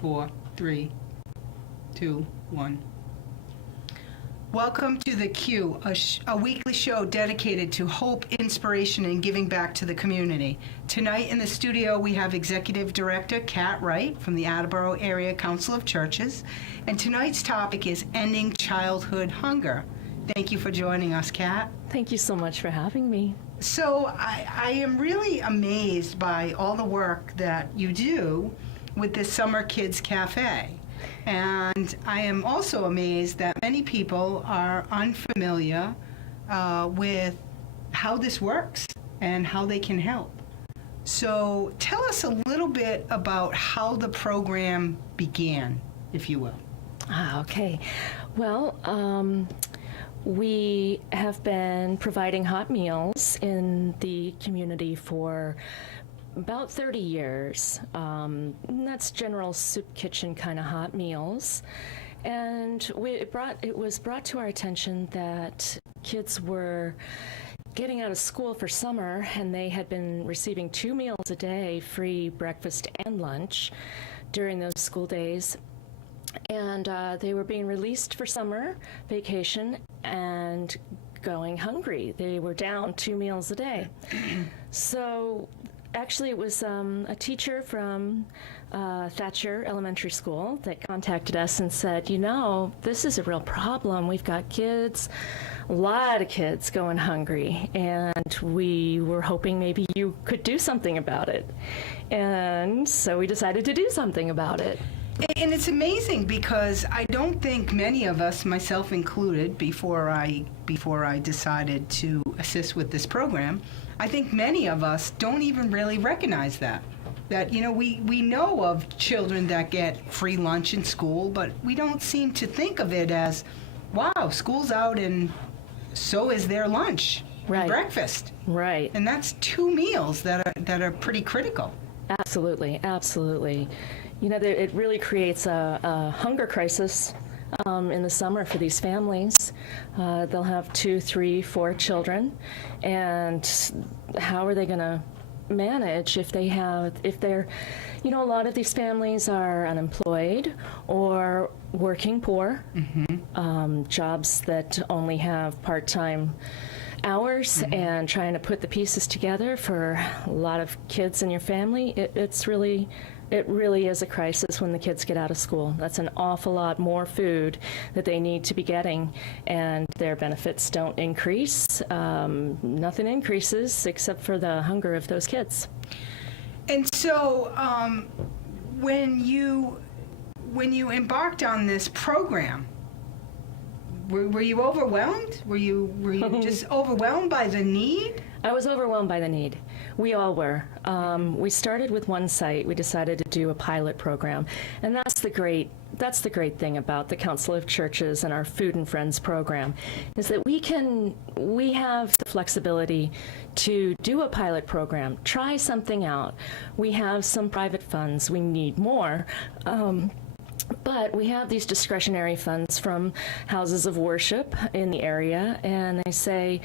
4, 3, 2, 1. Welcome to The Q, a weekly show dedicated to hope, inspiration, and giving back to the community. Tonight in the studio we have Executive Director Kat Wright from the Attleboro Area Council of Churches, and tonight's topic is ending childhood hunger. Thank you for joining us, Kat. Thank you so much for having me. So I am really amazed by all the work that you do with this Summer Kids Cafe. And I am also amazed that many people are unfamiliar with how this works and how they can help. So tell us a little bit about how the program began, if you will. Okay. Well, we have been providing hot meals in the community for about 30 years. That's general soup kitchen kind of hot meals. And it was brought to our attention that kids were getting out of school for summer, and they had been receiving 2 meals a day, free breakfast and lunch during those school days. And they were being released for summer vacation and going hungry. They were down 2 meals a day. So actually, it was a teacher from Thatcher Elementary School that contacted us and said, you know, this is a real problem. We've got kids, a lot of kids going hungry, and we were hoping maybe you could do something about it. And so we decided to do something about it. And it's amazing because I don't think many of us, myself included, before I decided to assist with this program, I think many of us don't even really recognize that. That, you know, we know of children that get free lunch in school, but we don't seem to think of it as, wow, school's out and so is their lunch, right, breakfast. Right. And that's 2 meals that are pretty critical. Absolutely, absolutely. You know, it really creates a hunger crisis in the summer for these families. They'll have 2, 3, 4 children, and how are they going to manage if they're, you know, a lot of these families are unemployed or working poor, jobs that only have part-time hours, and trying to put the pieces together for a lot of kids in your family. It really is a crisis when the kids get out of school. That's an awful lot more food that they need to be getting, and their benefits don't increase. Nothing increases except for the hunger of those kids. And so when you embarked on this program, were you overwhelmed? Were you just overwhelmed by the need? I was overwhelmed by the need. We all were. We started with one site. We decided to do a pilot program, and that's the great thing about the Council of Churches and our Food and Friends program, is that we have the flexibility to do a pilot program, try something out. We have some private funds. We need more. But we have these discretionary funds from houses of worship in the area, and they say,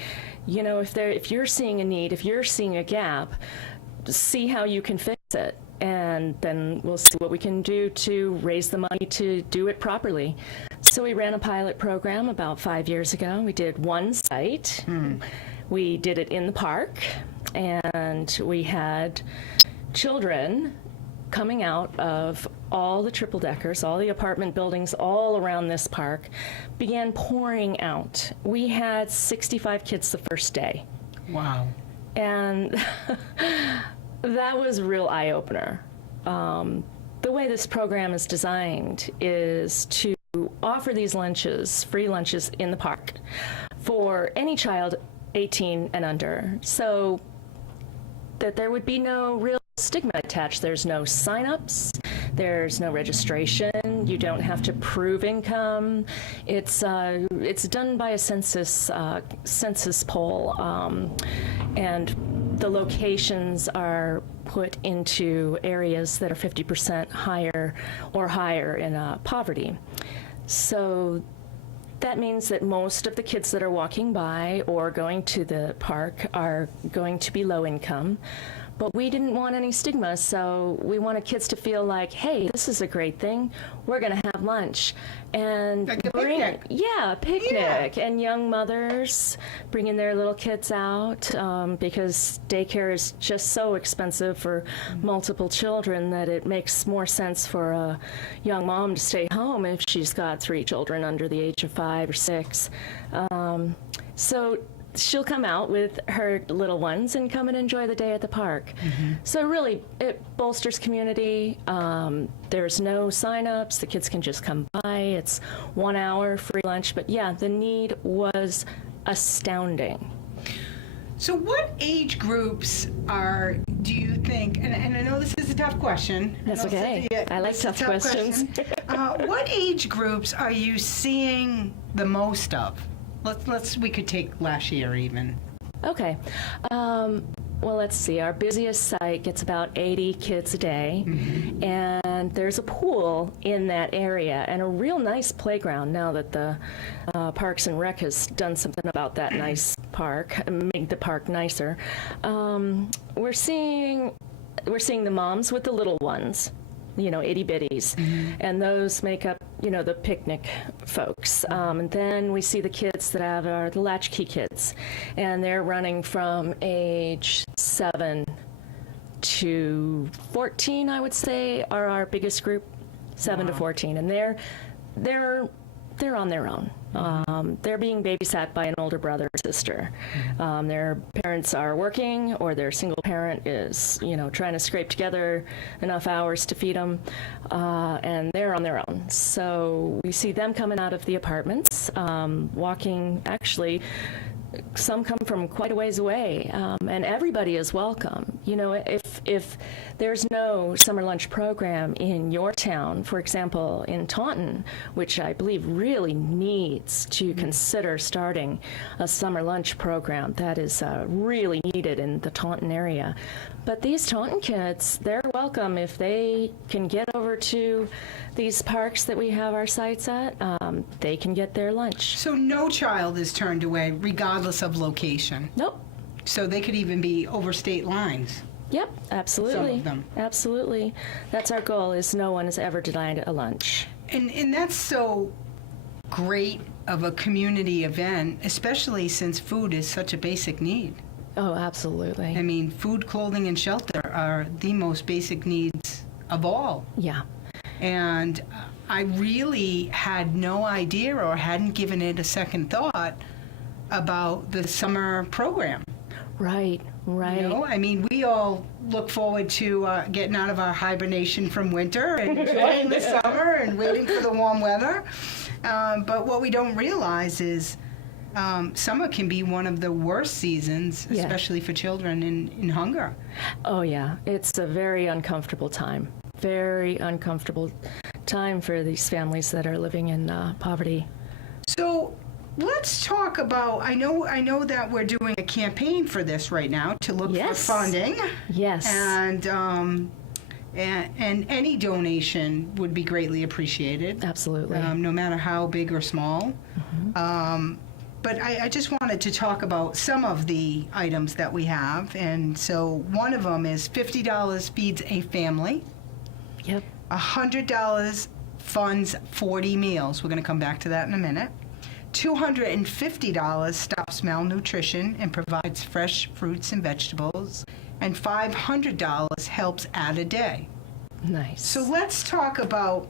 you know, if you're seeing a need, if you're seeing a gap, see how you can fix it, and then we'll see what we can do to raise the money to do it properly. So we ran a pilot program about 5 years ago. We did one site. We did it in the park, and we had children coming out of all the triple deckers, all the apartment buildings all around this park, began pouring out. We had 65 kids the first day. Wow. And that was a real eye-opener. The way this program is designed is to offer these lunches, free lunches in the park, for any child 18 and under, so that there would be no real stigma attached. There's no sign-ups, there's no registration, you don't have to prove income. It's done by a census poll, and the locations are put into areas that are 50% higher in poverty. So that means that most of the kids that are walking by or going to the park are going to be low income. but we didn't want any stigma, so we wanted kids to feel like, hey, this is a great thing. We're going to have lunch. And Like a picnic. Yeah, a picnic. And young mothers bringing their little kids out because daycare is just so expensive for multiple children that it makes more sense for a young mom to stay home if she's got 3 children under the age of 5 or 6. So she'll come out with her little ones and come and enjoy the day at the park. So really, it bolsters community. There's no sign-ups. The kids can just come by. It's 1 hour free lunch. But yeah, the need was astounding. So what age groups do you think, and I know this is a tough question. That's okay. I like tough questions. What age groups are you seeing the most of? We could take last year even. Okay. Well, let's see. Our busiest site gets about 80 kids a day, and there's a pool in that area and a real nice playground now that the Parks and Rec has done something about that nice park and made the park nicer. We're seeing the moms with the little ones, itty bitties, and those make up, the picnic folks. And then we see the kids that are the latchkey kids, and they're running from age 7 to 14, I would say, are our biggest group, 7 to 14, and they're on their own. They're being babysat by an older brother or sister. Their parents are working, or their single parent is, trying to scrape together enough hours to feed them, and they're on their own. So we see them coming out of the apartments, walking, actually, some come from quite a ways away, and everybody is welcome. If there's no summer lunch program in your town, for example, in Taunton, which I believe really needs to consider starting a summer lunch program, that is really needed in the Taunton area. But these Taunton kids, they're welcome if they can get over to these parks that we have our sites at. They can get their lunch. So no child is turned away, regardless of location. Nope. So they could even be over state lines. Yep, absolutely. Some of them. Absolutely. That's our goal, is no one is ever denied a lunch. And that's so great of a community event, especially since food is such a basic need. Oh, absolutely. I mean, food, clothing, and shelter are the most basic needs of all. Yeah. And I really had no idea or hadn't given it a second thought about the summer program. Right. I mean, we all look forward to getting out of our hibernation from winter and enjoying the summer and waiting for the warm weather. But what we don't realize is summer can be one of the worst seasons, especially for children in hunger. Oh, yeah. It's a very uncomfortable time. Very uncomfortable time for these families that are living in poverty. So let's talk about, I know that we're doing a campaign for this right now to look for funding. Yes. And any donation would be greatly appreciated. Absolutely. No matter how big or small. But I just wanted to talk about some of the items that we have. And so one of them is $50 feeds a family. Yep. $100 funds 40 meals. We're going to come back to that in a minute. $250 stops malnutrition and provides fresh fruits and vegetables. And $500 helps add a day. Nice. So let's talk about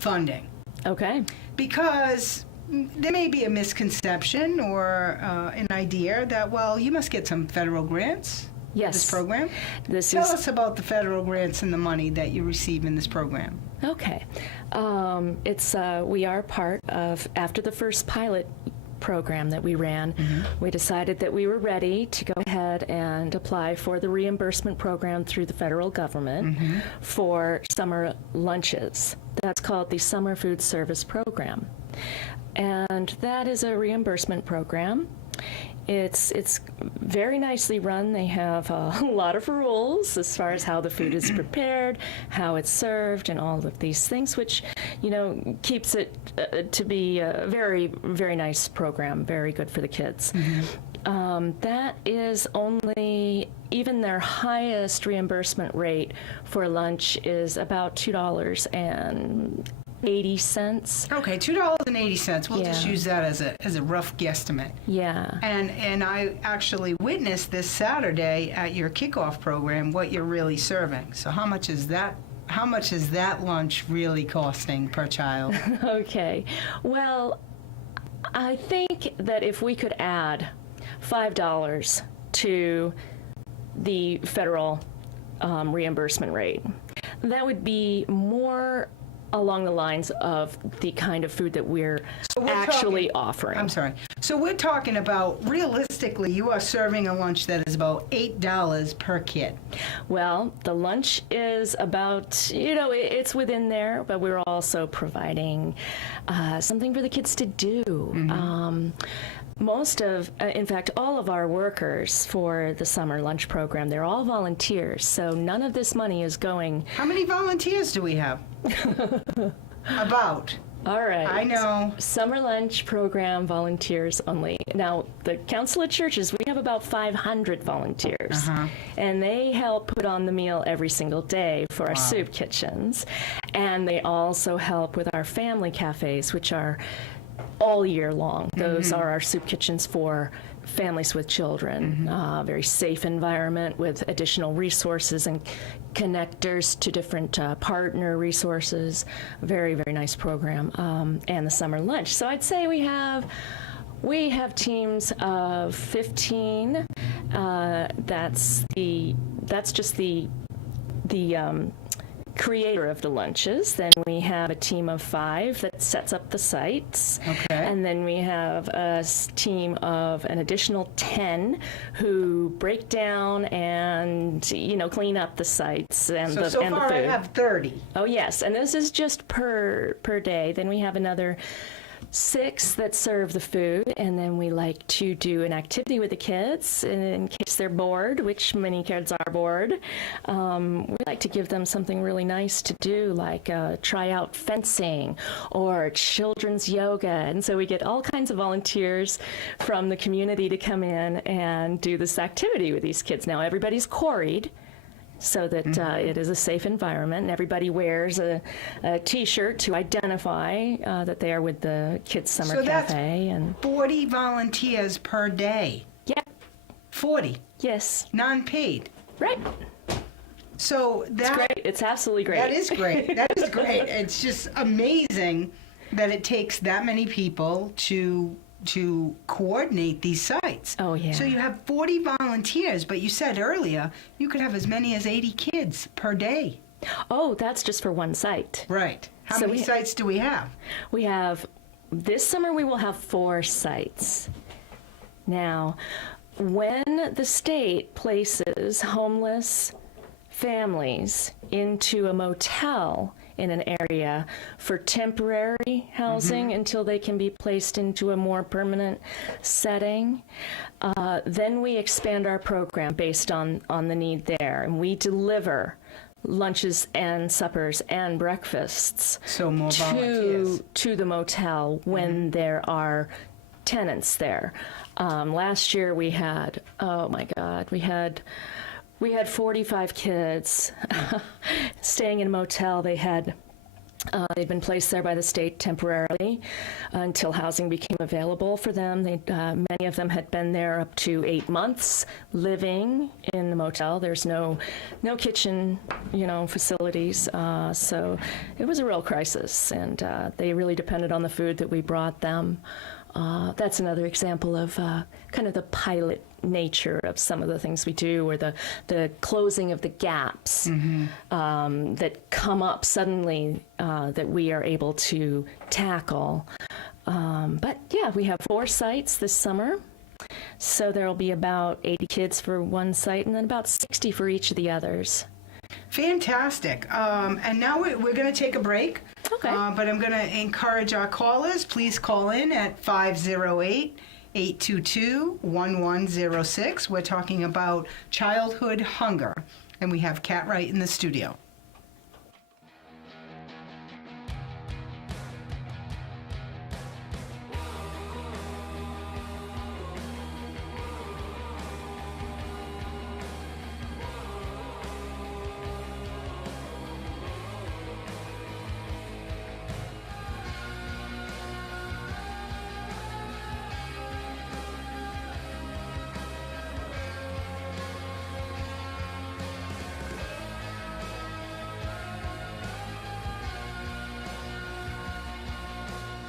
funding. Okay. Because there may be a misconception or an idea that, well, you must get some federal grants. Yes. This program? Tell us about the federal grants and the money that you receive in this program. Okay. We are part of, after the first pilot program that we ran, we decided that we were ready to go ahead and apply for the reimbursement program through the federal government for summer lunches. That's called the Summer Food Service Program. And that is a reimbursement program. It's very nicely run. They have a lot of rules as far as how the food is prepared, how it's served, and all of these things, which, keeps it to be a very, very nice program, very good for the kids. That is only, even their highest reimbursement rate for lunch is about $2.80. Okay, $2.80. We'll just Yeah. use that as a rough guesstimate. Yeah. And I actually witnessed this Saturday at your kickoff program what you're really serving. So how much is that? How much is that lunch really costing per child? Okay. Well, I think that if we could add $5 to the federal reimbursement rate, that would be more along the lines of the kind of food that we're actually offering. I'm sorry. So we're talking about, realistically, you are serving a lunch that is about $8 per kid. Well, the lunch is about, it's within there, but we're also providing something for the kids to do. In fact, all of our workers for the summer lunch program, they're all volunteers, so none of this money is going. How many volunteers do we have? About. All right. I know. Summer lunch program volunteers only. Now, the Council of Churches, we have about 500 volunteers, and they help put on the meal every single day for our soup kitchens, and they also help with our family cafes, which are all year long. Those are our soup kitchens for families with children. Very safe environment with additional resources and connectors to different partner resources. Very, very nice program. And the summer lunch. So I'd say we have teams of 15. That's just the creator of the lunches. Then we have a team of 5 that sets up the sites. Okay. And then we have a team of an additional 10 who break down and, clean up the sites and So the far food. I have 30. Oh, yes. And this is just per day. Then we have another 6 that serve the food, and then we like to do an activity with the kids in case they're bored, which many kids are bored. We like to give them something really nice to do, like try out fencing or children's yoga. And so we get all kinds of volunteers from the community to come in and do this activity with these kids. Now, everybody's quarried, so that it is a safe environment, and everybody wears a T-shirt to identify that they are with the Kids Summer Cafe. And 40 volunteers per day. Yeah. 40. Yes. Non-paid. Right. So It's great. It's absolutely great. That is great. That is great. It's just amazing that it takes that many people to coordinate these sites. Oh, yeah. So you have 40 volunteers, but you said earlier you could have as many as 80 kids per day. Oh, that's just for one site. Right. How So many sites do we have? We have, this summer we will have 4 sites. Now, when the state places homeless families into a motel in an area for temporary housing until they can be placed into a more permanent setting, then we expand our program based on the need there, and we deliver lunches and suppers and breakfasts So more volunteers. to the motel when there are tenants there. Last year we had, oh my God, we had 45 kids staying in a motel. They'd been placed there by the state temporarily until housing became available for them. Many of them had been there up to 8 months living in the motel. There's no kitchen, facilities. So it was a real crisis, and they really depended on the food that we brought them. That's another example of kind of the pilot nature of some of the things we do, or the closing of the gaps that come up suddenly that we are able to tackle. But yeah, we have 4 sites this summer. So there will be about 80 kids for one site and then about 60 for each of the others. Fantastic. And now we're going to take a break. Okay. But I'm going to encourage our callers. Please call in at 508-822-1106. We're talking about childhood hunger. And we have Kat Wright in the studio.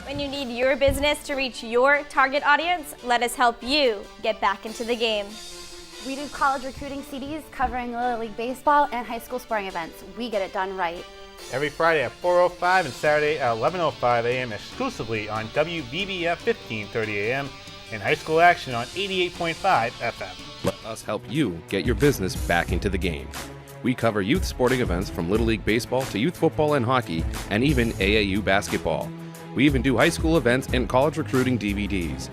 When you need your business to reach your target audience, let us help you get back into the game. We do college recruiting CDs covering Little League Baseball and high school sporting events. We get it done right. Every Friday at 4:05 and Saturday at 11:05 a.m. exclusively on WBBF 1530 a.m. and High School Action on 88.5 FM. Let us help you get your business back into the game. We cover youth sporting events from Little League Baseball to youth football and hockey, and even AAU basketball. We even do high school events and college recruiting DVDs.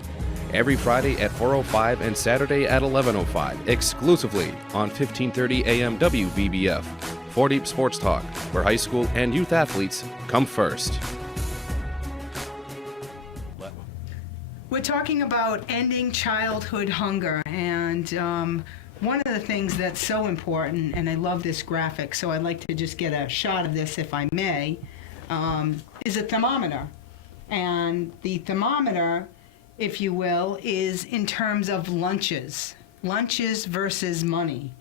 Every Friday at 4:05 and Saturday at 11:05, exclusively on 1530 AM WBBF. 4 Deep Sports Talk, where high school and youth athletes come first. We're talking about ending childhood hunger, and one of the things that's so important, and I love this graphic, so I'd like to just get a shot of this if I may, is a thermometer. And the thermometer, if you will, is in terms of lunches versus money.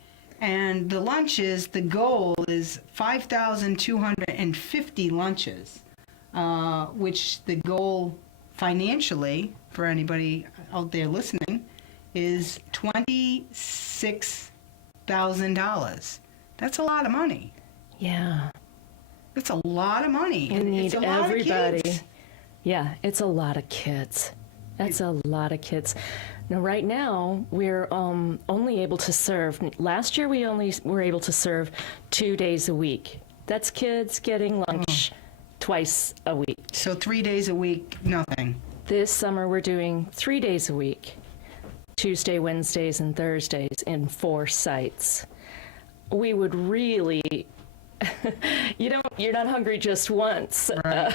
And the lunches, the goal is 5,250 lunches, which the goal financially, for anybody out there listening, is $26,000. That's a lot of money. Yeah. It's a lot of money. We need it's a lot everybody. Of kids. Yeah, it's a lot of kids. That's a lot of kids. Now, right now, we're only able to serve, last year we only were able to serve 2 days a week. That's kids getting lunch twice a week. So 3 days a week, nothing. This summer, we're doing 3 days a week, Tuesday, Wednesdays, and Thursdays in 4 sites. We would really, you're not hungry just once, Right.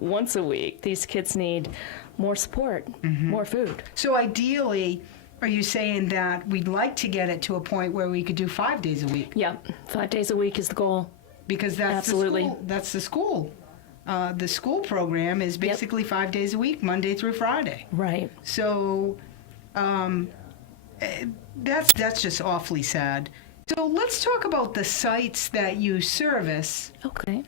Once a week. These kids need more support, more food. So ideally, are you saying that we'd like to get it to a point where we could do 5 days a week? Yeah, 5 days a week is the goal. Because that's Absolutely. the school. That's the school. The school program is basically 5 days a week, Monday through Friday. Right. So that's just awfully sad. So let's talk about the sites that you service. Okay.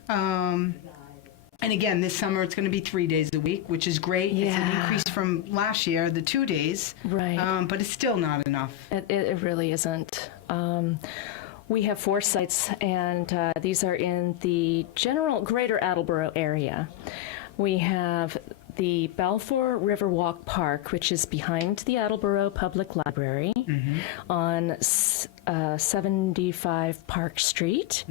And again, this summer it's going to be 3 days a week, which is great. It's an Yeah. increase from last year, the 2 days. Right. But it's still not enough. It really isn't. We have 4 sites, and these are in the general greater Attleboro area. We have the Balfour Riverwalk Park, which is behind the Attleboro Public Library on 75 Park Street.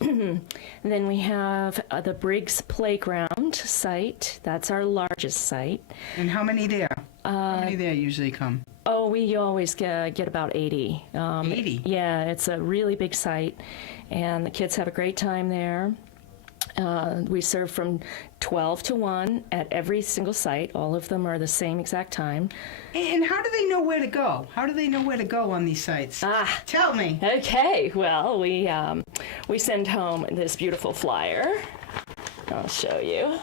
And then we have the Briggs Playground site. That's our largest site. And how many there? How many there usually come? Oh, we always get about 80. 80? Yeah, it's a really big site, and the kids have a great time there. We serve from 12 to 1 at every single site. All of them are the same exact time. And how do they know where to go? How do they know where to go on these sites? Tell me. Okay, well, we send home this beautiful flyer. I'll show you.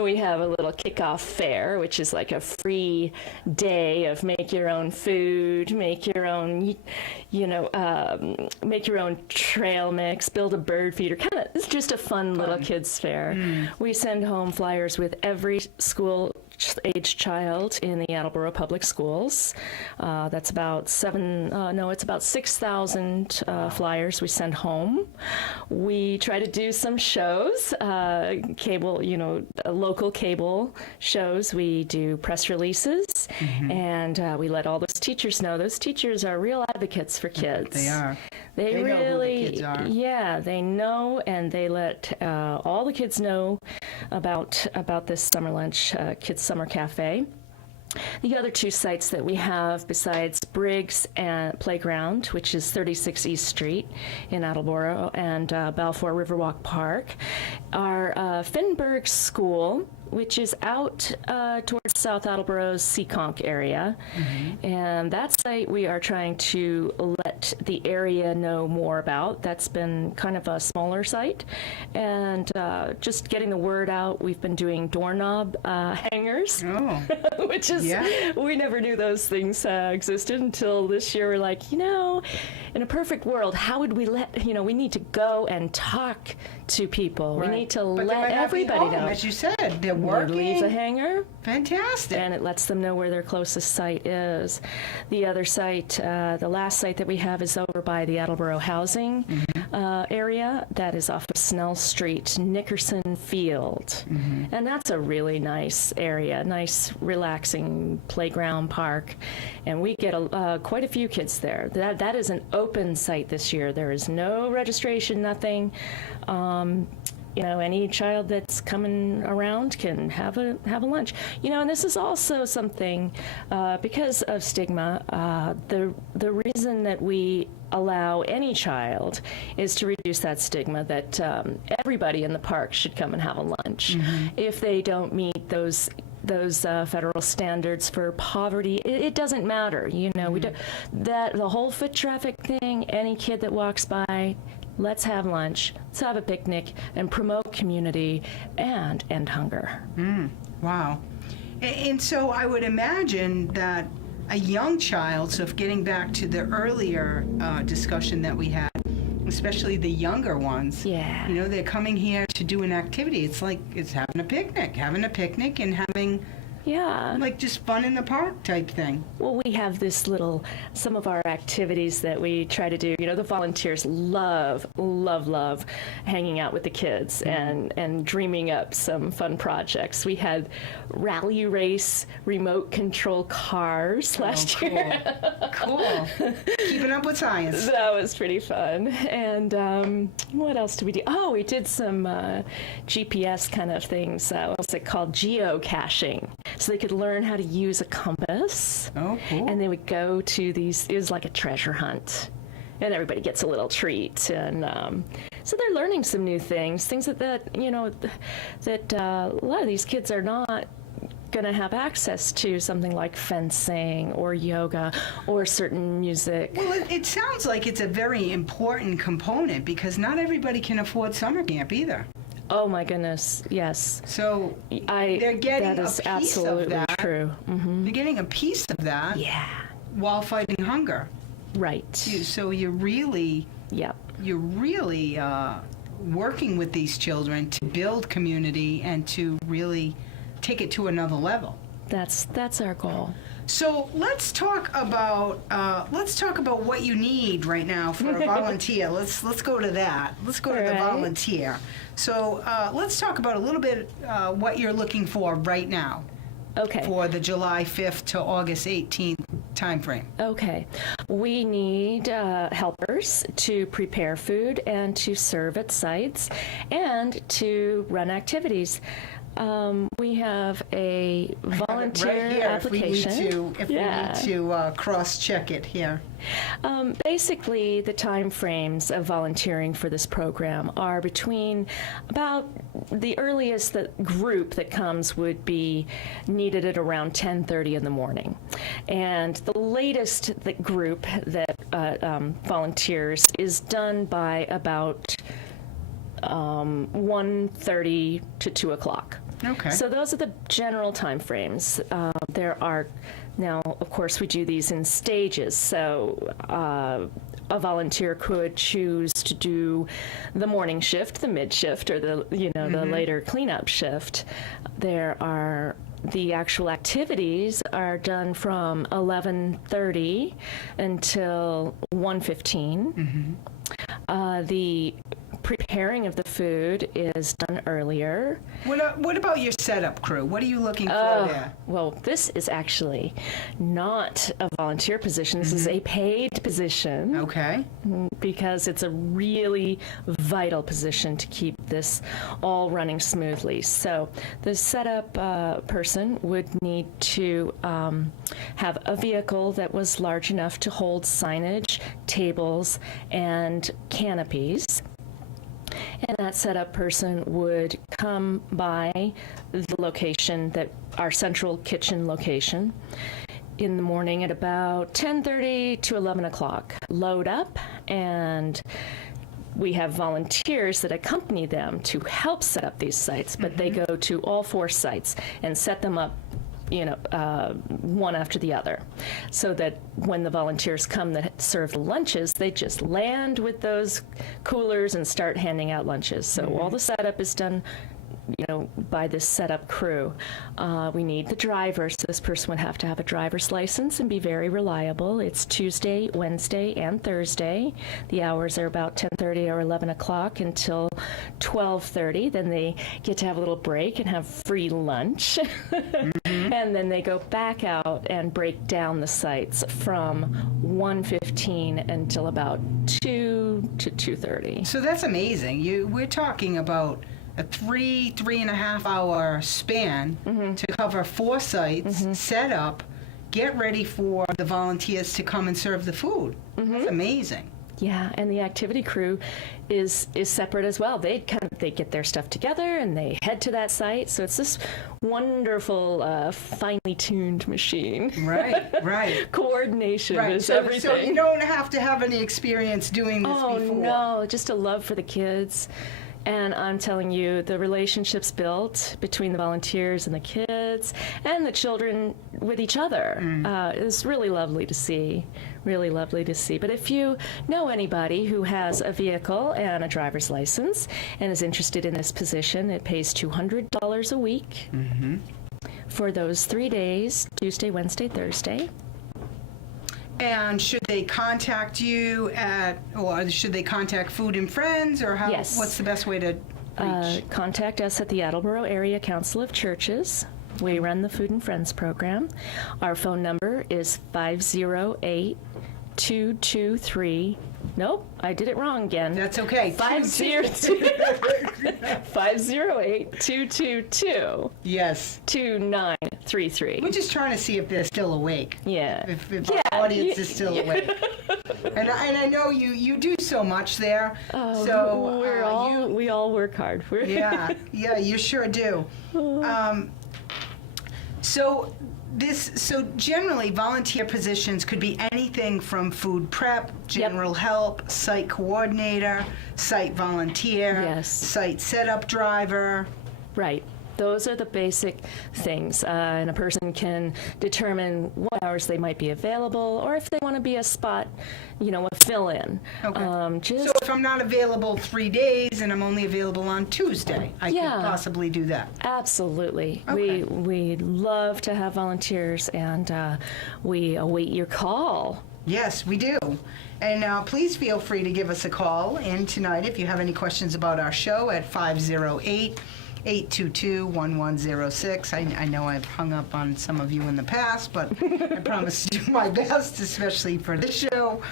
We have a little kickoff fair, which is like a free day of make your own food, make your own, make your own trail mix, build a bird feeder. It's just a fun little kids fair. We send home flyers with every school age child in the Attleboro Public Schools. That's about 6,000 flyers we send home. We try to do some shows, cable, local cable shows. We do press releases, and we let all those teachers know. Those teachers are real advocates for kids. They are. They know really, who the kids are. Yeah, they know, and they let all the kids know about this summer lunch, Kids Summer Cafe. The other 2 sites that we have besides Briggs and Playground, which is 36 East Street in Attleboro, and Balfour Riverwalk Park, are Finberg School which is out towards South Attleboro's Seekonk area. And that site we are trying to let the area know more about. That's been kind of a smaller site. And just getting the word out, we've been doing doorknob hangers, Oh, which is, Yeah. we never knew those things existed until this year. We're like, in a perfect world, how would we we need to go and talk to people. right. We need to But they let might not be everybody home, know. as you said, they're We working. leave the hanger, Fantastic. and it lets them know where their closest site is. The other site, the last site that we have is over by the Attleboro housing area. That is off of Snell Street, Nickerson Field. And that's a really nice area, nice relaxing playground park. And we get quite a few kids there. That is an open site this year. There is no registration, nothing. Any child that's coming around can have a lunch. And this is also something because of stigma. The reason that we allow any child is to reduce that stigma that everybody in the park should come and have a lunch. If they don't meet those federal standards for poverty, it doesn't matter. We don't, that the whole foot traffic thing. Any kid that walks by, let's have lunch, let's have a picnic, and promote community and end hunger. Wow. And so I would imagine that a young child, so if getting back to the earlier discussion that we had, especially the younger ones, Yeah. they're coming here to do an activity. It's like it's having a picnic and having Yeah. like just fun in the park type thing. Well, we have some of our activities that we try to do. The volunteers love hanging out with the kids and dreaming up some fun projects. We had rally race remote control cars last year. Cool. Keeping up with science. That was pretty fun. And what else did we do? Oh, we did some GPS kind of things. What's it called? Geocaching. So they could learn how to use a compass. Oh, cool. And they would go to these, it was like a treasure hunt. And everybody gets a little treat. And so they're learning some new things that a lot of these kids are not going to have access to, something like fencing or yoga or certain music. Well, it sounds like it's a very important component because not everybody can afford summer camp either. Oh my goodness, yes. So they're getting that is a piece absolutely of that. true. They're getting a piece of that Yeah, while fighting hunger. right. So you're really working with these children to build community and to really take it to another level. That's our goal. So let's talk about what you need right now for a volunteer. Let's go to that. Let's go to the Right. volunteer. So let's talk about a little bit what you're looking for right now Okay. for the July 5th to August 18th timeframe. Okay. We need helpers to prepare food and to serve at sites and to run activities. We have a volunteer right here, application. if we need to cross-check it here. Basically, the time frames of volunteering for this program are between about the earliest group that comes would be needed at around 10:30 in the morning, and the latest group that volunteers is done by about 1:30 to 2 o'clock. Okay. So those are the general time frames. There are, now, of course, we do these in stages. So a volunteer could choose to do the morning shift, the mid shift, or the later cleanup shift. The actual activities are done from 11:30 until 1:15. The preparing of the food is done earlier. What about your setup crew? What are you looking for there? Well, this is actually not a volunteer position. This is a paid position Okay. because it's a really vital position to keep this all running smoothly. So the setup person would need to have a vehicle that was large enough to hold signage, tables, and canopies. And that setup person would come by the location, that our central kitchen location, in the morning at about 10:30 to 11 o'clock. Load up, and we have volunteers that accompany them to help set up these sites, but they go to all 4 sites and set them up, one after the other, so that when the volunteers come that serve the lunches, they just land with those coolers and start handing out lunches. So all the setup is done by this setup crew. We need the driver, so this person would have to have a driver's license and be very reliable. It's Tuesday, Wednesday, and Thursday. The hours are about 10:30 or 11 o'clock until 12:30. Then they get to have a little break and have free lunch. And then they go back out and break down the sites from 1:15 until about 2 to 2:30. So that's amazing. We're talking about a 3.5 hour span to cover 4 sites, set up, get ready for the volunteers to come and serve the food. That's amazing. Yeah, and the activity crew is separate as well. They get their stuff together and they head to that site. So it's this wonderful, finely tuned machine. Right. Coordination is so, everything. So you don't have to have any experience doing this before. No, just a love for the kids. And I'm telling you, the relationships built between the volunteers and the kids and the children with each other is really lovely to see. Really lovely to see. But if you know anybody who has a vehicle and a driver's license and is interested in this position, it pays $200 a week for those 3 days, Tuesday, Wednesday, Thursday. And should they contact you or should they contact Food and Friends, or how? Yes. What's the best way to reach? Contact us at the Attleboro Area Council of Churches. We run the Food and Friends program. Our phone number is 508-223. Nope, I did it wrong again. That's okay. 508-222. Yes. 2933. We're just trying to see if they're still awake. Yeah. If our audience is still awake. And I know you do so much there. So we all work hard. Yeah, you sure do. So generally, volunteer positions could be anything from food prep, general help, site coordinator, site volunteer, site setup driver. Right. Those are the basic things, and a person can determine what hours they might be available, or if they want to be a spot, a fill-in. Okay. So if I'm not available 3 days and I'm only available on Tuesday, I could possibly do that. Absolutely. Okay. We love to have volunteers, and we await your call. Yes, we do. And please feel free to give us a call in tonight if you have any questions about our show at 508-822-1106. I know I've hung up on some of you in the past, but I promise to do my best, especially for this show.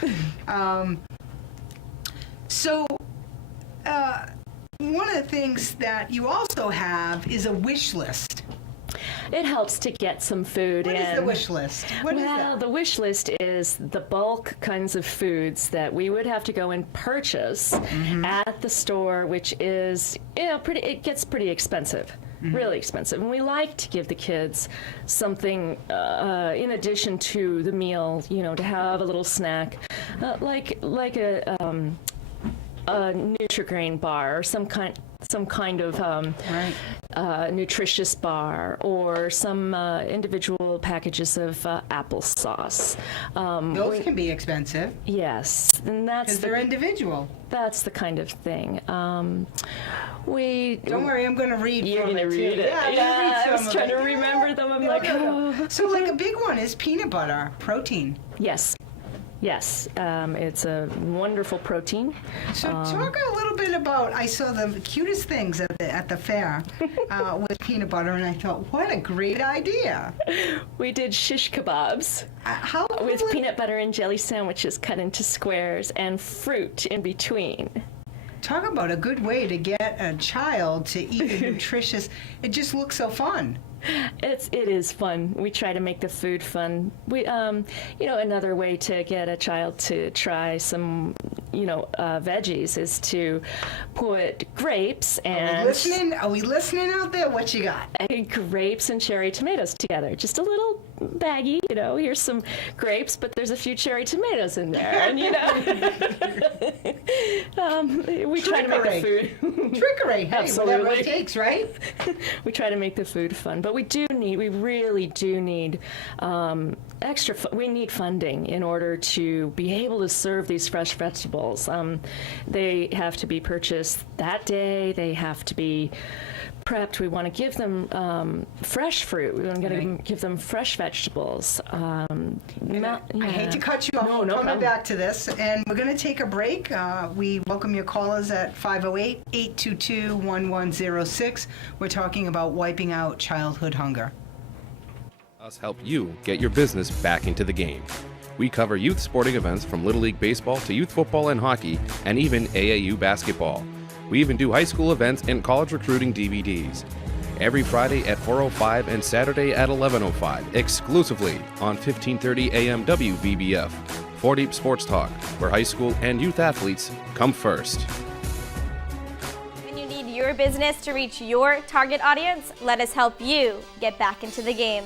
One of the things that you also have is a wish list. It helps to get some food in. What is the wish list? What is that? The wish list is the bulk kinds of foods that we would have to go and purchase at the store, which is, it gets pretty expensive. Really expensive. And we like to give the kids something in addition to the meal, to have a little snack, like a Nutri-Grain bar or some kind of nutritious bar, or some individual packages of applesauce. Those can be expensive. Yes, and because they're individual. That's the kind of thing. Don't worry, I'm going to read. You're going to read it. Yeah, I was trying to remember them. I'm no. So, like, a big one is peanut butter protein. Yes. It's a wonderful protein. So talk a little bit about, I saw the cutest things at the fair with peanut butter, and I thought, what a great idea. We did shish kebabs with peanut butter and jelly sandwiches cut into squares and fruit in between. talk about a good way to get a child to eat a nutritious. It just looks so fun. It is fun. We try to make the food fun. We, another way to get a child to try some, veggies is to put grapes and Are we listening out there? What you got? grapes and cherry tomatoes together. Just a little baggie, here's some grapes, but there's a few cherry tomatoes in there, and we try to make the food. Trickery. Hey, whatever Absolutely. it takes, right? We try to make the food fun, but we really do need we need funding in order to be able to serve these fresh vegetables. They have to be purchased that day. They have to be prepped. We want to give them fresh fruit. We want to give them fresh vegetables. I hate to cut you off. No, We're no coming problem. back to this, and we're going to take a break. We welcome your callers at 508-822-1106. We're talking about wiping out childhood hunger. Us help you get your business back into the game. We cover youth sporting events from Little League Baseball to youth football and hockey, and even AAU basketball. We even do high school events and college recruiting DVDs. Every Friday at 4:05 and Saturday at 11:05, exclusively on 1530 AM WVBF. 4 Deep Sports Talk, where high school and youth athletes come first. When you need your business to reach your target audience, let us help you get back into the game.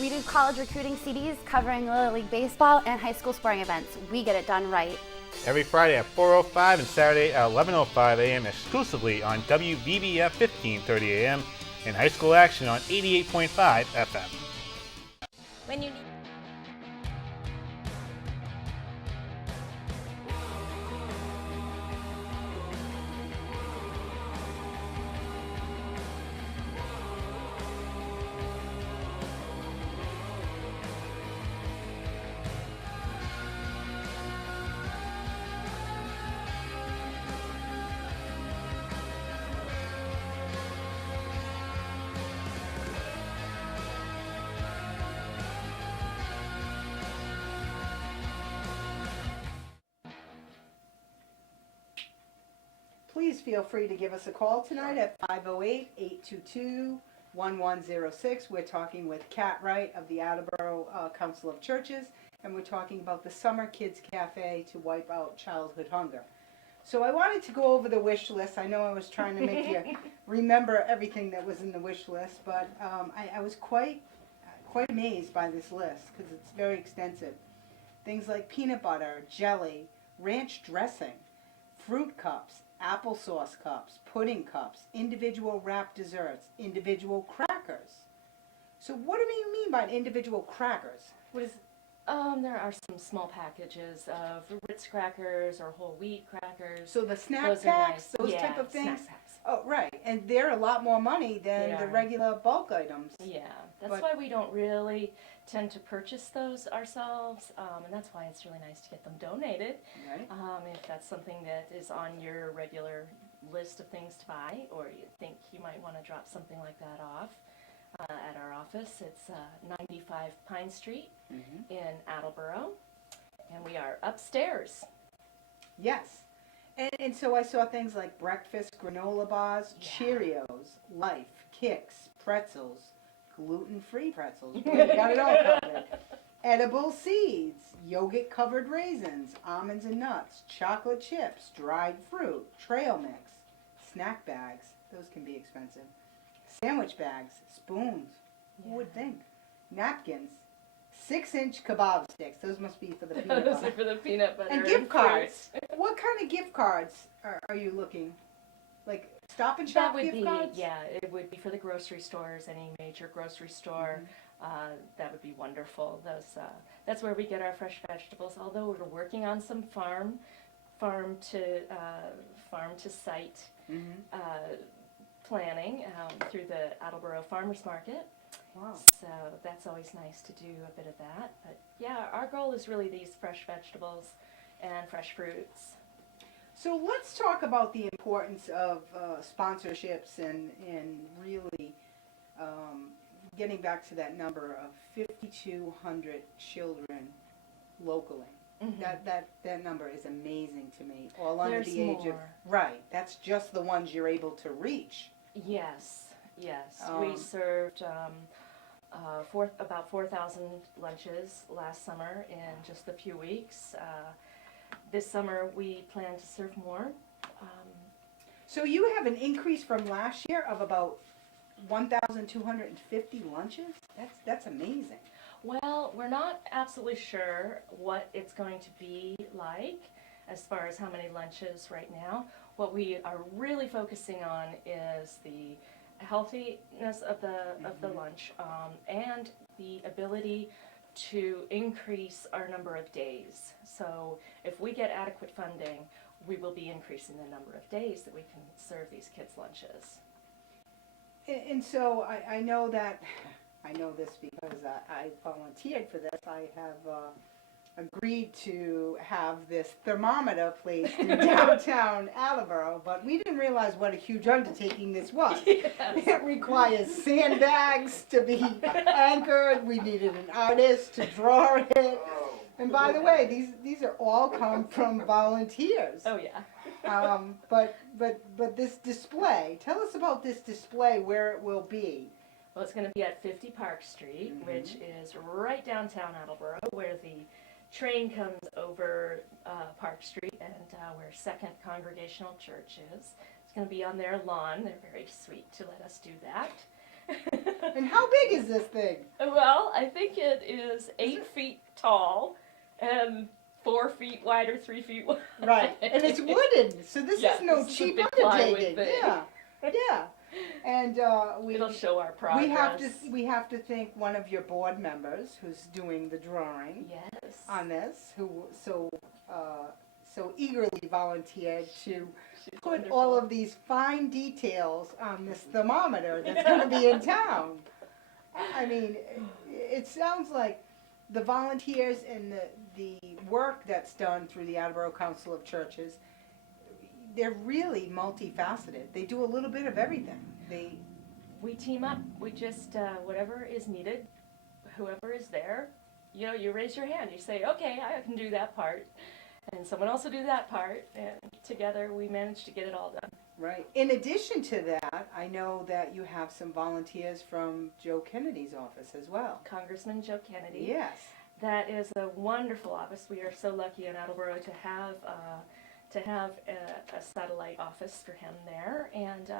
We do college recruiting CDs covering Little League Baseball and high school sporting events. We get it done right. Every Friday at 4:05 and Saturday at 11:05 a.m. exclusively on WVBF 1530 a.m. and high school action on 88.5 FM. When you need Please feel free to give us a call tonight at 508-822-1106. We're talking with Kat Wright of the Attleboro Council of Churches, and we're talking about the Summer Kids Cafe to wipe out childhood hunger. So I wanted to go over the wish list. I know I was trying to make you remember everything that was in the wish list, but I was quite amazed by this list because it's very extensive. Things like peanut butter, jelly, ranch dressing, fruit cups, applesauce cups, pudding cups, individual wrapped desserts, individual crackers. So what do you mean by individual crackers? What is? There are some small packages of Ritz crackers or whole wheat crackers. So the snack Those are packs, nice. those Yeah, type of things? snack packs. Oh, right. And they're a lot more money than They the are. regular bulk items. Yeah, that's But- why we don't really tend to purchase those ourselves, and that's why it's really nice to get them donated. Right? If that's something that is on your regular list of things to buy, or you think you might want to drop something like that off at our office, it's 95 Pine Street in Attleboro, and we are upstairs. Yes. And so I saw things like breakfast granola bars, Cheerios, Life, Kix, pretzels, gluten-free pretzels. Boy, you got it all covered. Edible seeds, yogurt-covered raisins, almonds and nuts, chocolate chips, dried fruit, trail mix, snack bags. Those can be expensive. Sandwich bags, spoons. Who would think? Napkins, 6-inch kebab sticks. Those must be for the peanut Those butter. are for the peanut butter And gift fruit. cards. What kind of gift cards are you looking? Like Stop and Shop That would gift be, cards? yeah, it would be for the grocery stores, any major grocery store. That would be wonderful. That's where we get our fresh vegetables. Although we're working on some farm to site planning through the Attleboro Farmers Market. Wow. So that's always nice to do a bit of that. But yeah, our goal is really these fresh vegetables and fresh fruits. So let's talk about the importance of sponsorships and really getting back to that number of 5,200 children locally. That number is amazing to me. All under There's the age of, more. right, that's just the ones you're able to reach. Yes, yes. Um, We served about 4,000 lunches last summer in just a few weeks. This summer we plan to serve more. So you have an increase from last year of about 1,250 lunches? That's amazing. Well, we're not absolutely sure what it's going to be like as far as how many lunches right now. What we are really focusing on is the healthiness of the lunch and the ability to increase our number of days. So if we get adequate funding, we will be increasing the number of days that we can serve these kids lunches. And so I know that, I know this because I volunteered for this. I have agreed to have this thermometer placed in downtown Attleboro, but we didn't realize what a huge undertaking this was. Yes. It requires sandbags to be anchored. We needed an artist to draw it. And by the way, these are all come from volunteers. Oh yeah. But this display, tell us about this display, where it will be. Well, it's going to be at 50 Park Street, which is right downtown Attleboro, where the train comes over Park Street and where Second Congregational Church is. It's going to be on their lawn. They're very sweet to let us do that. And how big is this thing? Well, I think it is 8 feet tall and 4 feet wide or 3 feet wide. Right, and it's wooden, so this Yeah, is no this is a cheap big plywood undertaking. thing. Yeah, yeah. And It'll show our progress. we have to thank one of your board members who's doing the drawing Yes. on this, who so eagerly volunteered to She's put wonderful. all of these fine details on this thermometer that's going to be in town. I mean, it sounds like the volunteers and the work that's done through the Attleboro Council of Churches, they're really multifaceted. They do a little bit of everything. We team up. We just, whatever is needed, whoever is there, you raise your hand. You say, okay, I can do that part. And someone else will do that part. And together we manage to get it all done. Right. In addition to that, I know that you have some volunteers from Joe Kennedy's office as well. Congressman Joe Kennedy. Yes. That is a wonderful office. We are so lucky in Attleboro to have a satellite office for him there. And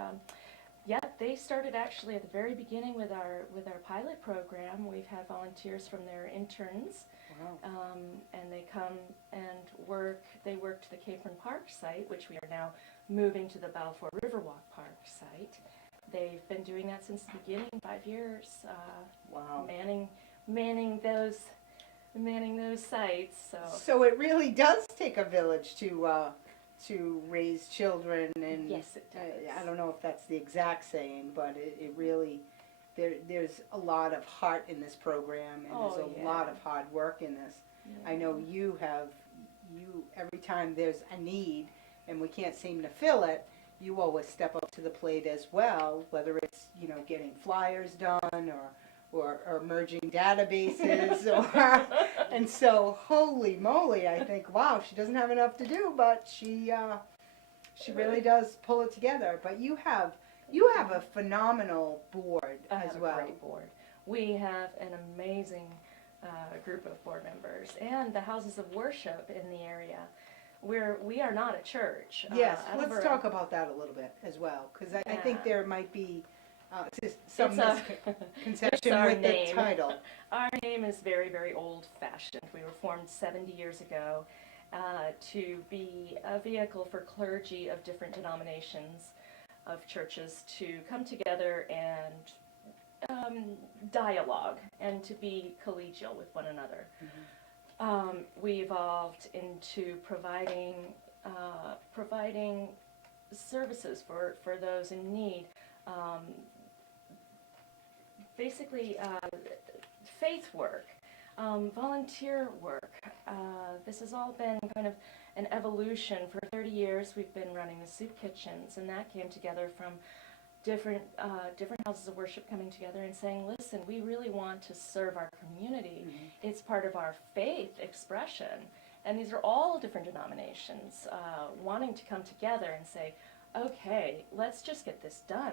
they started actually at the very beginning with our pilot program. We've had volunteers from their interns, Wow. and they come and work. They work to the Capron Park site, which we are now moving to the Balfour Riverwalk Park site. They've been doing that since the beginning, 5 years, Wow. manning those sites. So it really does take a village to raise children, and Yes, it does. I don't know if that's the exact saying, but it really there's a lot of heart in this program, and Oh, there's a yeah. lot of hard work in this. Yeah. I know you every time there's a need and we can't seem to fill it, you always step up to the plate as well, whether it's getting flyers done or merging databases and so holy moly, I think, wow, she doesn't have enough to do, but she really does pull it together. But you have a phenomenal board I as have well. a great board. We have an amazing group of board members, and the houses of worship in the area. We are not a church. Yes, let's Attleboro- talk about that a little bit as well, because I think Yeah. there might be just some It's our- misconception it's our with the name. title. Our name is very, very old-fashioned. We were formed 70 years ago to be a vehicle for clergy of different denominations of churches to come together and dialogue and to be collegial with one another. We evolved into providing services for those in need. Basically, faith work, volunteer work. This has all been kind of an evolution. For 30 years, we've been running the soup kitchens, and that came together from different houses of worship coming together and saying, listen, we really want to serve our community. It's part of our faith expression, And these are all different denominations wanting to come together and say, okay, let's just get this done.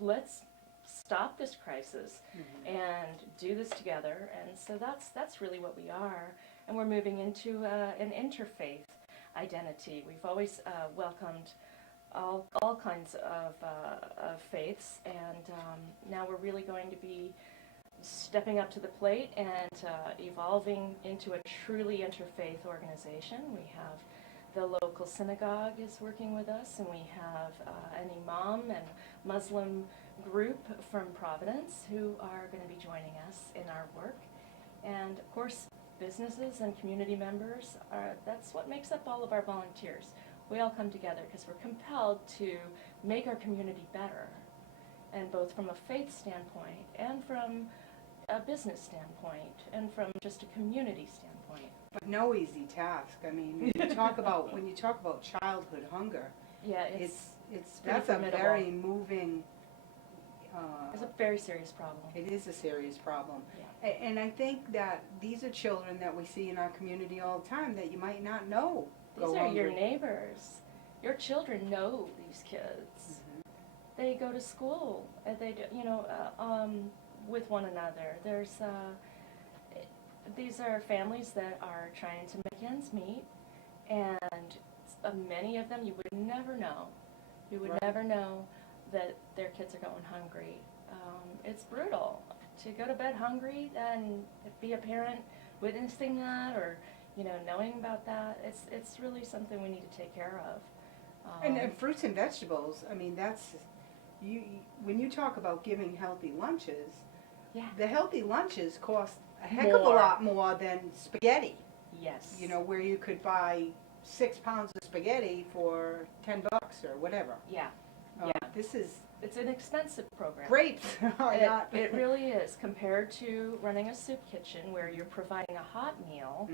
Let's stop this crisis and do this together. And so that's really what we are. And we're moving into an interfaith identity. We've always welcomed all kinds of faiths, and now we're really going to be stepping up to the plate and evolving into a truly interfaith organization. We have the local synagogue is working with us, and we have an imam and Muslim group from Providence who are going to be joining us in our work. And of course, businesses and community members that's what makes up all of our volunteers. We all come together because we're compelled to make our community better, and both from a faith standpoint and from a business standpoint and from just a community standpoint. But no easy task. I mean, when you talk about childhood hunger, Yeah, it's pretty that's a formidable. very moving. It's a very serious problem. It is a serious problem. Yeah. And I think that these are children that we see in our community all the time that you might not know. These go are your hungry. neighbors. Your children know these kids. They go to school. They do, with one another. There's these are families that are trying to make ends meet, and many of them you would never know. You would Right. never know that their kids are going hungry. It's brutal to go to bed hungry and be a parent witnessing that, or knowing about that. It's really something we need to take care of. And fruits and vegetables. I mean, that's when you talk about giving healthy lunches. Yeah. The healthy lunches cost a heck of a More. lot more than spaghetti. Yes. Where you could buy 6 pounds of spaghetti for $10 or whatever. Yeah. Yeah. This is It's an expensive program. grapes are not. It really is, compared to running a soup kitchen where you're providing a hot meal,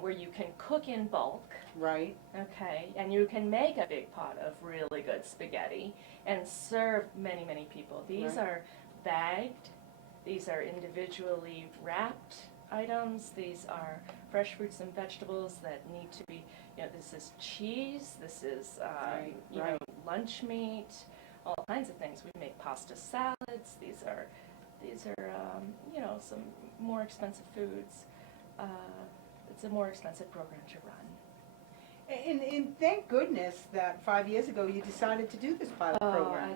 where you can cook in bulk, Right. okay, and you can make a big pot of really good spaghetti and serve many, many people. These Right. are bagged, these are individually wrapped items, these are fresh fruits and vegetables that need to be, this is cheese, this is, Right. lunch meat, all kinds of things. We make pasta salads. These are some more expensive foods. It's a more expensive program to run. And thank goodness that 5 years ago you decided to do this pilot program.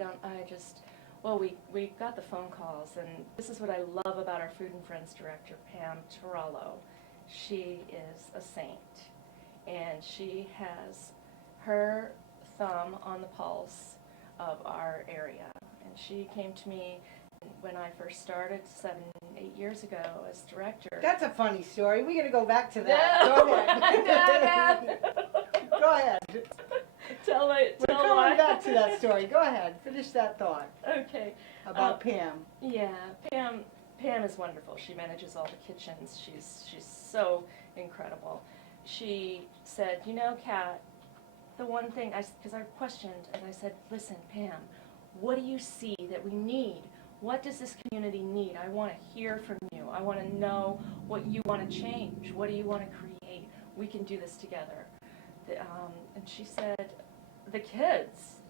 We got the phone calls, and this is what I love about our Food and Friends director, Pam Torello. She is a saint, and she has her thumb on the pulse of our area. And she came to me when I first started 7-8 years ago as director. That's a funny story. We got to go back to that. No. Go ahead. Go ahead. Tell We're coming why. back to that story. Go ahead. Finish that thought Okay. about Pam. Yeah, Pam is wonderful. She manages all the kitchens. She's so incredible. She said, Kat, the one thing, because I questioned, and I said, listen, Pam, what do you see that we need? What does this community need? I want to hear from you. I want to know what you want to change. What do you want to create? We can do this together. And she said, the kids,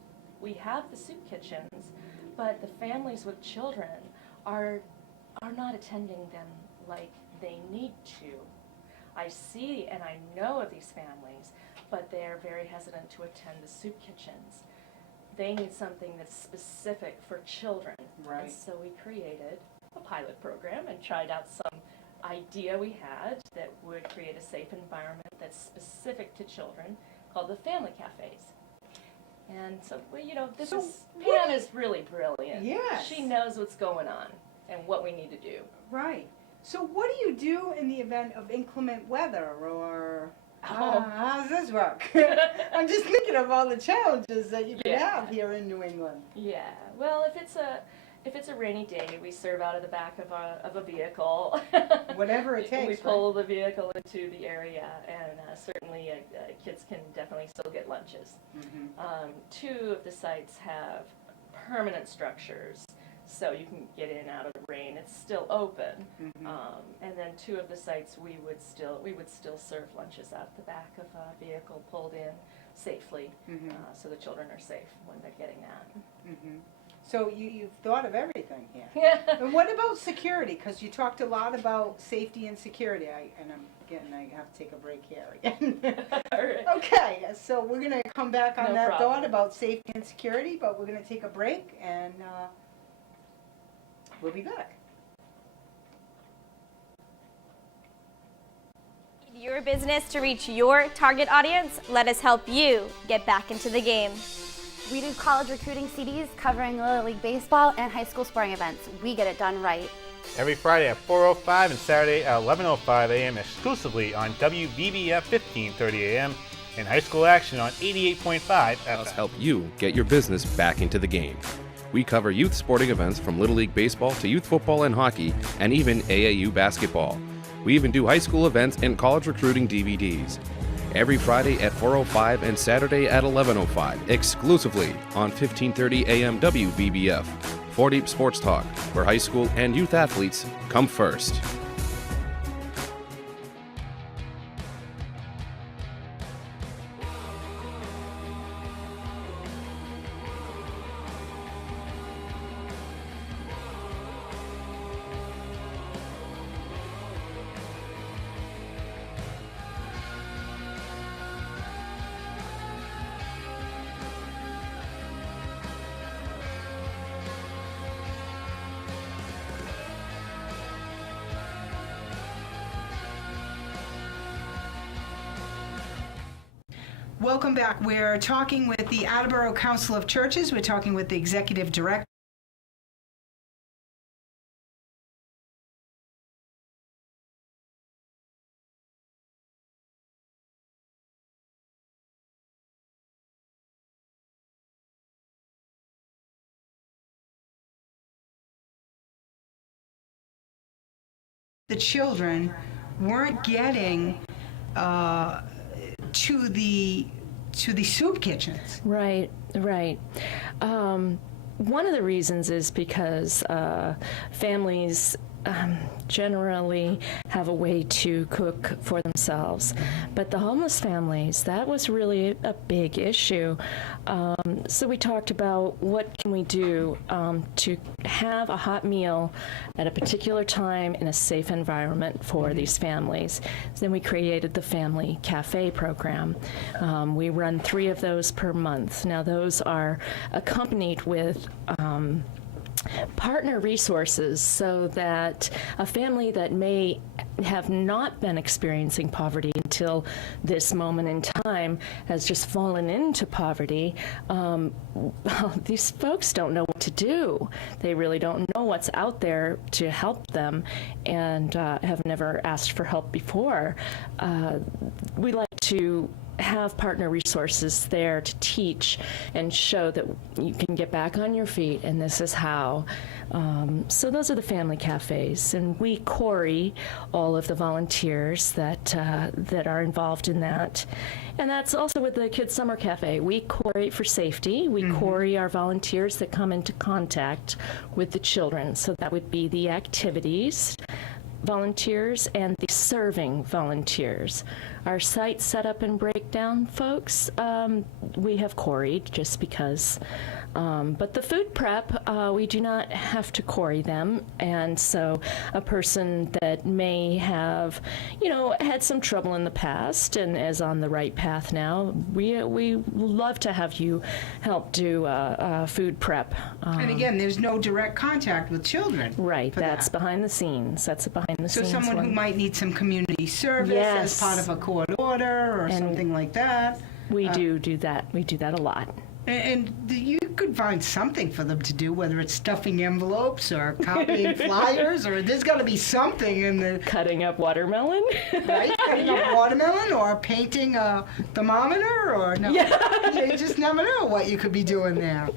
we have the soup kitchens, but the families with children are not attending them like they need to. I see and I know of these families, but they're very hesitant to attend the soup kitchens. They need something that's specific for children. Right. And so we created a pilot program and tried out some idea we had that would create a safe environment that's specific to children, called the Family Cafes. And so, Pam is really brilliant. Yes. She knows what's going on and what we need to do. Right. So what do you do in the event of inclement weather, or Oh. how does this work? I'm just thinking of all the challenges that you can Yeah. have here in New England. Yeah. Well, if it's a rainy day, we serve out of the back of a vehicle. Whatever it takes. We pull the vehicle into the area, and certainly kids can definitely still get lunches. Mhm. 2 of the sites have permanent structures so you can get in and out of the rain. It's still open. And then 2 of the sites we would still serve lunches out the back of a vehicle pulled in safely, so the children are safe when they're getting that. So you've thought of everything here. Yeah. And what about security? Because you talked a lot about safety and security. I have to take a break here again. All right. Okay, so we're going to come back on No that problem. thought about safety and security, but we're going to take a break, and we'll be back. Your business to reach your target audience, let us help you get back into the game. We do college recruiting CDs covering Little League baseball and high school sporting events. We get it done right. Every Friday at 4:05 and Saturday at 11:05 a.m. exclusively on WBBF 1530 a.m. and high school action on 88.5 FM. Us help you get your business back into the game. We cover youth sporting events from Little League baseball to youth football and hockey, and even AAU basketball. We even do high school events and college recruiting DVDs. Every Friday at 4:05 and Saturday at 11:05, exclusively on 1530 AM WBBF. 4 Deep Sports Talk, where high school and youth athletes come first. Welcome back. We're talking with the Attleboro Council of Churches. We're talking with the executive director. The children weren't getting to the soup kitchens. Right. One of the reasons is because families generally have a way to cook for themselves. But the homeless families, that was really a big issue. So we talked about what can we do to have a hot meal at a particular time in a safe environment for these families. Then we created the Family Cafe program. We run 3 of those per month. Now those are accompanied with partner resources, so that a family that may have not been experiencing poverty until this moment in time has just fallen into poverty. These folks don't know what to do. They really don't know what's out there to help them, and have never asked for help before. We like to have partner resources there to teach and show that you can get back on your feet, and this is how. So those are the family cafes, and we quarry all of the volunteers that are involved in that. And that's also with the Kids Summer Cafe. We quarry for safety. We quarry our volunteers that come into contact with the children. So that would be the activities volunteers and the serving volunteers. Our site setup and breakdown folks, we have quarried just because. But the food prep, we do not have to quarry them. And so a person that may have, had some trouble in the past and is on the right path now, we love to have you help do food prep. And again, there's no direct contact with children. Right, for that's that. behind the scenes. That's a behind the So scenes someone one. who might need some community service Yes. as part of a court order or something like that. We do that. We do that a lot. And you could find something for them to do, whether it's stuffing envelopes or copying flyers, or there's got to be something in the, Cutting up watermelon. right? Cutting up watermelon or painting a thermometer, or no. Yeah. You just never know what you could be doing there.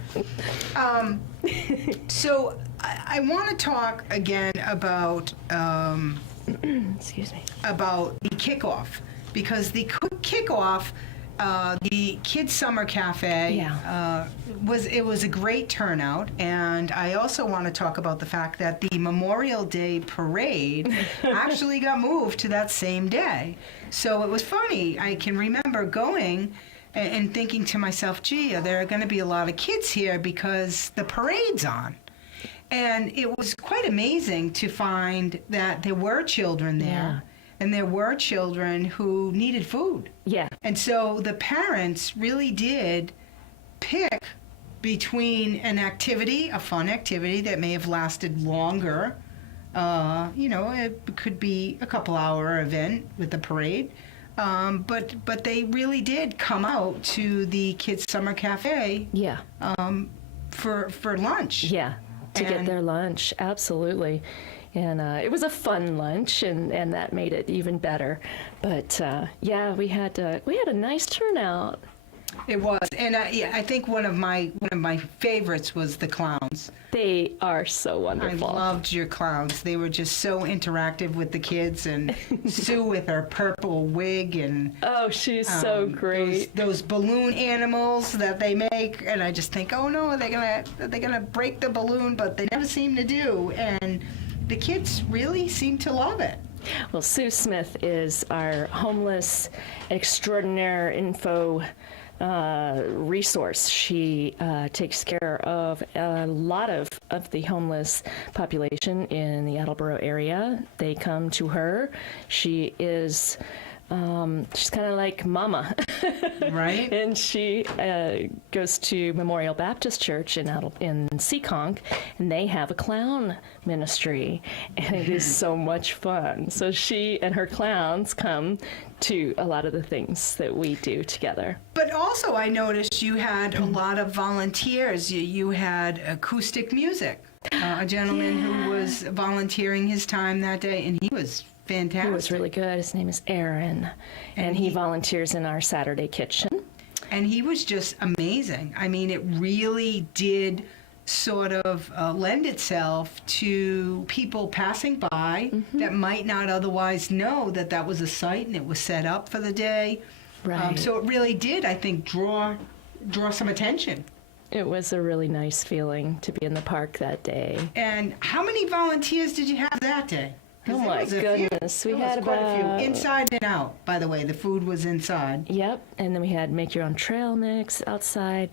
So I want to talk again about Excuse me. about the kickoff, because the kickoff The Kids Summer Cafe Yeah. was a great turnout, and I also want to talk about the fact that the Memorial Day parade actually got moved to that same day. So it was funny. I can remember going and thinking to myself, gee, are there going to be a lot of kids here because the parade's on? And it was quite amazing to find that there were children there. Yeah. And there were children who needed food. Yeah. And so the parents really did pick between an activity, a fun activity that may have lasted longer. It could be a couple-hour event with the parade. But they really did come out to the Kids Summer Cafe Yeah. for lunch. Yeah. To get And- their lunch. Absolutely. And it was a fun lunch, and that made it even better. But we had a nice turnout. It was, and I think one of my favorites was the clowns. They are so I wonderful. loved your clowns. They were just so interactive with the kids, and Sue with her purple wig and Oh, she's so great. Those balloon animals that they make, and I just think, oh no, are they gonna break the balloon? But they never seem to do, and the kids really seem to love it. Well, Sue Smith is our homeless extraordinaire info resource. She takes care of a lot of the homeless population in the Attleboro area. They come to her. She is she's kind of like mama. Right? And she goes to Memorial Baptist Church in Seekonk, and they have a clown ministry, and it is so much fun. So she and her clowns come to a lot of the things that we do together. But also, I noticed you had a lot of volunteers. You had acoustic music. A gentleman who was volunteering his time that day, and he was fantastic. He was really good. His name is Aaron, and he volunteers in our Saturday kitchen. And he was just amazing. I mean, it really did sort of lend itself to people passing by that might not otherwise know that that was a site and it was set up for the day. Right. So it really did, I think, draw some attention. It was a really nice feeling to be in the park that day. And how many volunteers did you have that day? 'Cause Oh there my was a few. goodness, we There was had quite a about few. Inside and out, by the way. The food was inside. Yep, and then we had make your own trail mix outside,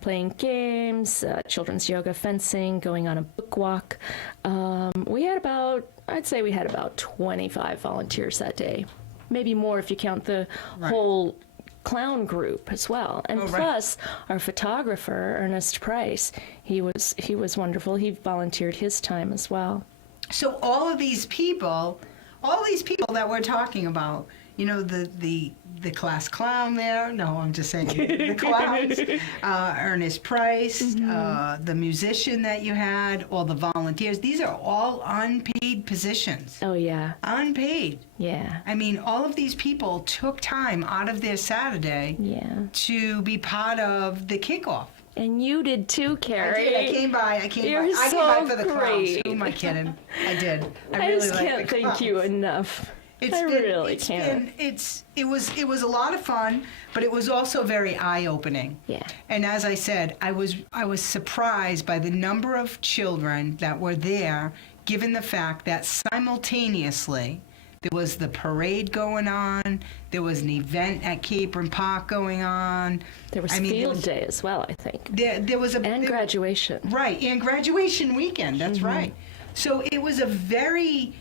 playing games, children's yoga, fencing, going on a book walk. I'd say we had about 25 volunteers that day, maybe more if you count the whole clown group as well. And plus our photographer, Ernest Price, he was wonderful. He volunteered his time as well. So all these people that we're talking about, the class clown there. No, I'm just saying the clowns. Ernest Price, the musician that you had, all the volunteers. These are all unpaid positions. Oh yeah, Unpaid. yeah, I mean, all of these people took time out of their Saturday yeah. to be part of the kickoff. And you did too, Carrie. I came by. I came You're by. I came by so for the clowns. great. Who am I kidding? I did. I really just like can't the thank clowns. you enough. I really can't. It was a lot of fun, but it was also very eye-opening. Yeah. And as I said, I was surprised by the number of children that were there, given the fact that simultaneously there was the parade going on, there was an event at Capron Park going on. There was field day as well, I think. There was And graduation. Right, and graduation weekend. That's right. So it was a very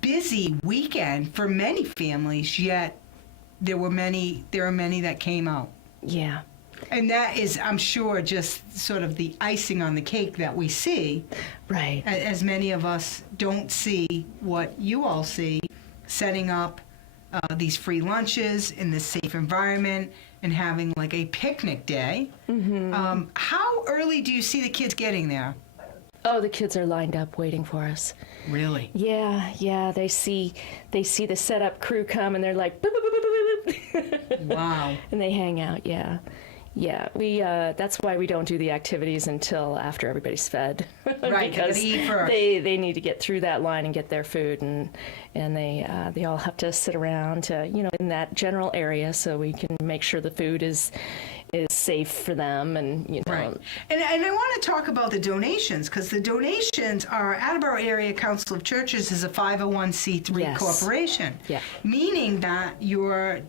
busy weekend for many families. Yet there were many that came out, Yeah. and that is, I'm sure, just sort of the icing on the cake that we see. Right. As many of us don't see what you all see, setting up these free lunches in this safe environment and having like a picnic day. How early do you see the kids getting there? Oh, the kids are lined up waiting for us. Really? Yeah. They see the setup crew come and they're like, boop, boop, boop, boop, boop. Wow. And they hang out. Yeah. Yeah, we that's why we don't do the activities until after everybody's fed. Right, they gotta because eat first. they need to get through that line and get their food, and they all have to sit around in that general area so we can make sure the food is safe for them, and Right. And I want to talk about the donations, because the donations are Attleboro Area Council of Churches is a 501c3 Yes. corporation, Yeah. meaning that your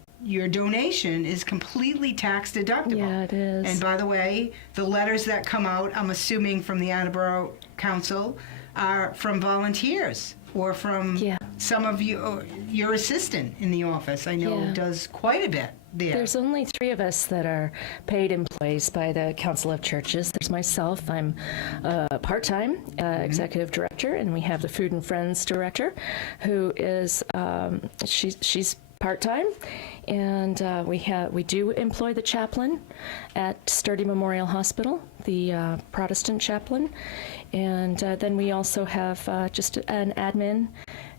donation is completely tax deductible. Yeah, it is. And by the way, the letters that come out, I'm assuming from the Attleboro Council, are from volunteers or from Yeah. some of you, or your assistant in the office. I know Yeah. does quite a bit there. There's only 3 of us that are paid employees by the Council of Churches. There's myself. I'm a part-time executive director, and we have the Food and Friends director, who is she's part-time, and we do employ the chaplain at Sturdy Memorial Hospital, the Protestant chaplain, and then we also have just an admin.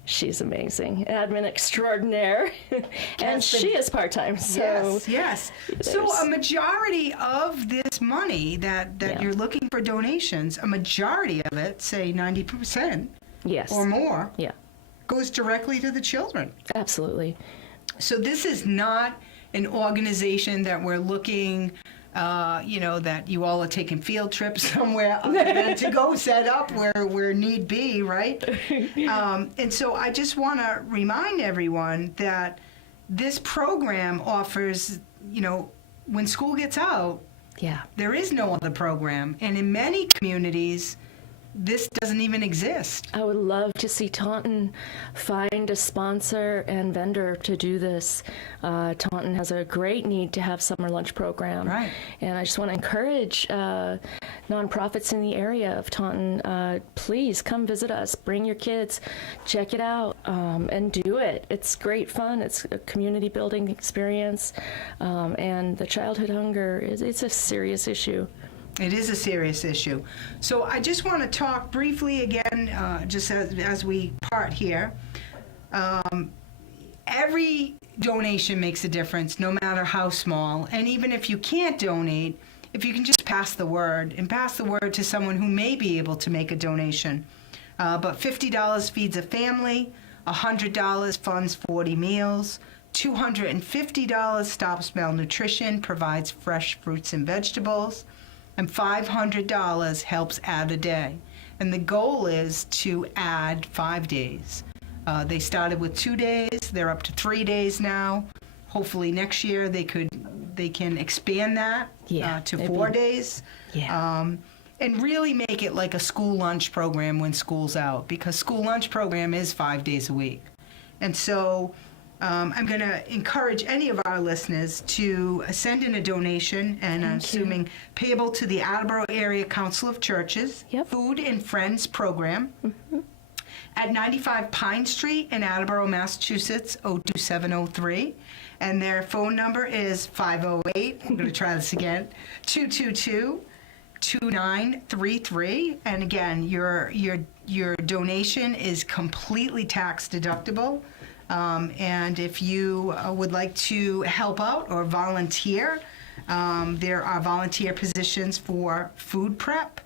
She's amazing, admin extraordinaire, and Yes, but- she is part-time. So Yes. So there's- a majority of this money that Yeah. you're looking for donations, a majority of it, say 90% yes, or more, yeah, goes directly to the children. absolutely. So this is not an organization that we're looking, that you all are taking field trips somewhere other than to go set up where need be, right? And so I just want to remind everyone that this program offers, when school gets out, Yeah. there is no other program. And in many communities, this doesn't even exist. I would love to see Taunton find a sponsor and vendor to do this. Taunton has a great need to have summer lunch program. Right. And I just want to encourage nonprofits in the area of Taunton, please come visit us, bring your kids, check it out, and do it. It's great fun. It's a community building experience. And the childhood hunger, it's a serious issue. It is a serious issue. So I just want to talk briefly again, just as we part here. Every donation makes a difference, no matter how small. And even if you can't donate, if you can just pass the word, and pass the word to someone who may be able to make a donation. But $50 feeds a family, $100 funds 40 meals, $250 stops malnutrition, provides fresh fruits and vegetables, and $500 helps add a day. And the goal is to add 5 days. They started with 2 days. They're up to 3 days now. Hopefully next year they can expand that to 4 days. Yeah. And really make it like a school lunch program when school's out, because school lunch program is 5 days a week. And so I'm going to encourage any of our listeners to send in a donation, and I'm assuming payable to the Attleboro Area Council of Churches, Yep. Food and Friends Program, at 95 Pine Street in Attleboro, Massachusetts, 02703. And their phone number is 508, I'm going to try this again, 222-2933. And again, your donation is completely tax deductible. And if you would like to help out or volunteer, there are volunteer positions for food prep,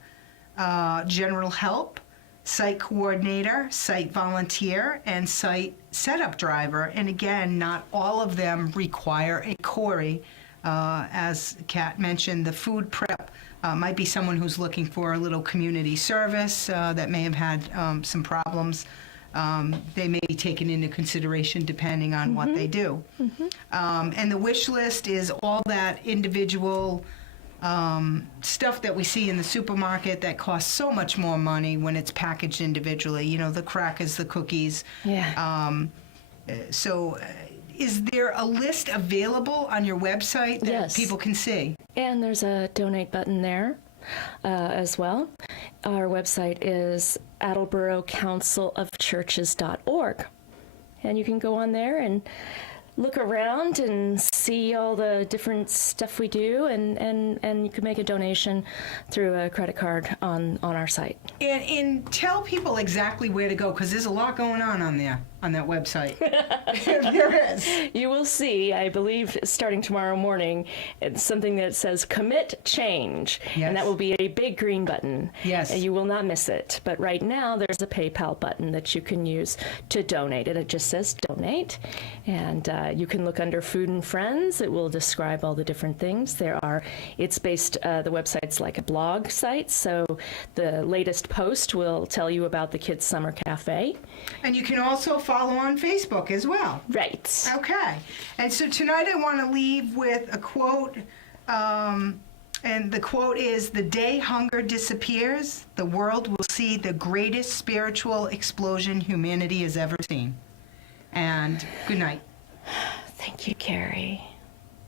general help, site coordinator, site volunteer, and site setup driver. And again, not all of them require a Corey. As Kat mentioned, the food prep might be someone who's looking for a little community service that may have had some problems. They may be taken into consideration depending on what they do. And the wish list is all that individual stuff that we see in the supermarket that costs so much more money when it's packaged individually. The crackers, the cookies. Yeah. Is there a list available on your website that Yes. people can see? And there's a donate button there as well. Our website is AttleboroCouncilofChurches.org. And you can go on there and look around and see all the different stuff we do, and you can make a donation through a credit card on our site. And tell people exactly where to go, because there's a lot going on there, on that website. There is. You will see, I believe, starting tomorrow morning, it's something that says Commit Change, Yes. and that will be a big green button. Yes. And you will not miss it. But right now, there's a PayPal button that you can use to donate, and it just says Donate. And you can look under Food and Friends. It will describe all the different things. It's based, the website's like a blog site, so the latest post will tell you about the Kids Summer Cafe. And you can also follow on Facebook as well. Right. Okay. And so tonight I want to leave with a quote, and the quote is, "The day hunger disappears, the world will see the greatest spiritual explosion humanity has ever seen." And good night. Thank you, Carrie.